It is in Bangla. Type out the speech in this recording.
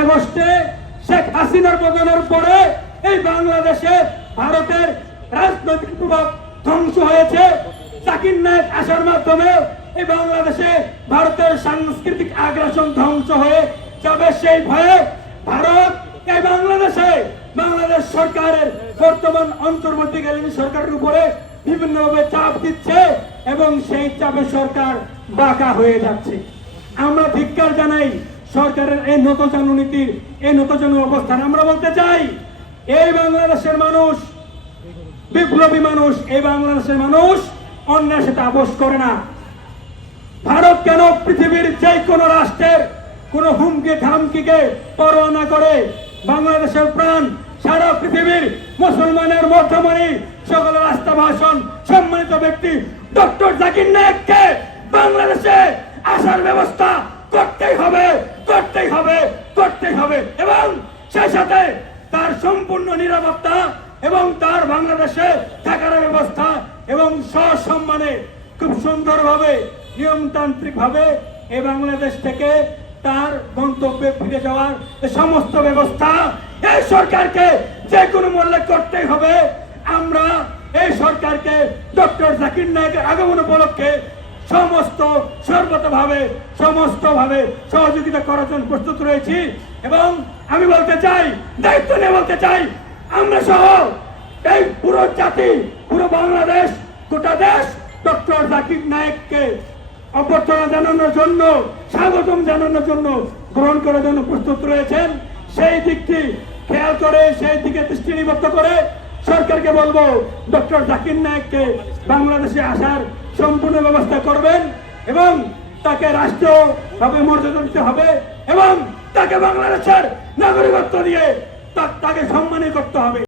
আগস্টে শেখ হাসিনার পতনের পরে এই বাংলাদেশে ভারতের রাজনৈতিক প্রভাব ধ্বংস হয়েছে। জাকির নায়েক আসার মাধ্যমে এই বাংলাদেশে ভারতের সাংস্কৃতিক আগ্রাসন ধ্বংস হয়ে যাবে সেই ভয়ে ভারত এই বাংলাদেশ সরকারের বর্তমান অন্তর্বর্তীকালীন সরকারের উপরে বিভিন্নভাবে চাপ দিচ্ছে এবং সেই চাপে সরকার বাঁকা হয়ে যাচ্ছে। আমরা ধিক্কার জানাই সরকারের এই নতজানু নীতির, এই নতজানু অবস্থান। আমরা বলতে চাই এই বাংলাদেশের মানুষ বিপ্লবী মানুষ, এই বাংলাদেশের মানুষ অন্যের সাথে আপোষ করে না। ভারত কেন পৃথিবীর যে কোনো রাষ্ট্রের কোন হুমকি ধামকিকে পরোয়া না করে বাংলাদেশের প্রাণ সারা পৃথিবীর মুসলমানের মধ্যমণি সকলের আস্থা ভাষণ সম্মানিত ব্যক্তি ডক্টর জাকির নায়েককে বাংলাদেশে আসার ব্যবস্থা করতেই হবে, করতেই হবে, করতেই হবে এবং সেই সাথে তার সম্পূর্ণ নিরাপত্তা এবং তার বাংলাদেশে থাকার ব্যবস্থা এবং সসম্মানে খুব সুন্দরভাবে নিয়মতান্ত্রিক ভাবে এই বাংলাদেশ থেকে তার গন্তব্যে ফিরে যাওয়ার সমস্ত ব্যবস্থা এই সরকারকে যে কোনো মূল্যে করতেই হবে। আমরা এই সরকারকে ডক্টর জাকির নায়েকের আগমন উপলক্ষে সর্বতভাবে সমস্তভাবে সহযোগিতা করার জন্য প্রস্তুত রয়েছি এবং আমি বলতে চাই, দায়িত্ব নিয়ে বলতে চাই, আমরা সহ এই পুরো জাতি, পুরো বাংলাদেশ, গোটা দেশ ডক্টর জাকির নায়েককে অভ্যর্থনা জানানোর জন্য, স্বাগতম জানানোর জন্য, গ্রহণ করার জন্য প্রস্তুত রয়েছেন। সেই দিকটি খেয়াল করে, সেই দিকে দৃষ্টি নিবদ্ধ করে সরকারকে বলবো ডক্টর জাকির নায়েককে বাংলাদেশে আসার সম্পূর্ণ ব্যবস্থা করবেন এবং তাকে রাষ্ট্রীয়ভাবে মর্যাদা দিতে হবে এবং তাকে বাংলাদেশের নাগরিকত্ব দিয়ে তাকে সম্মানিত করতে হবে।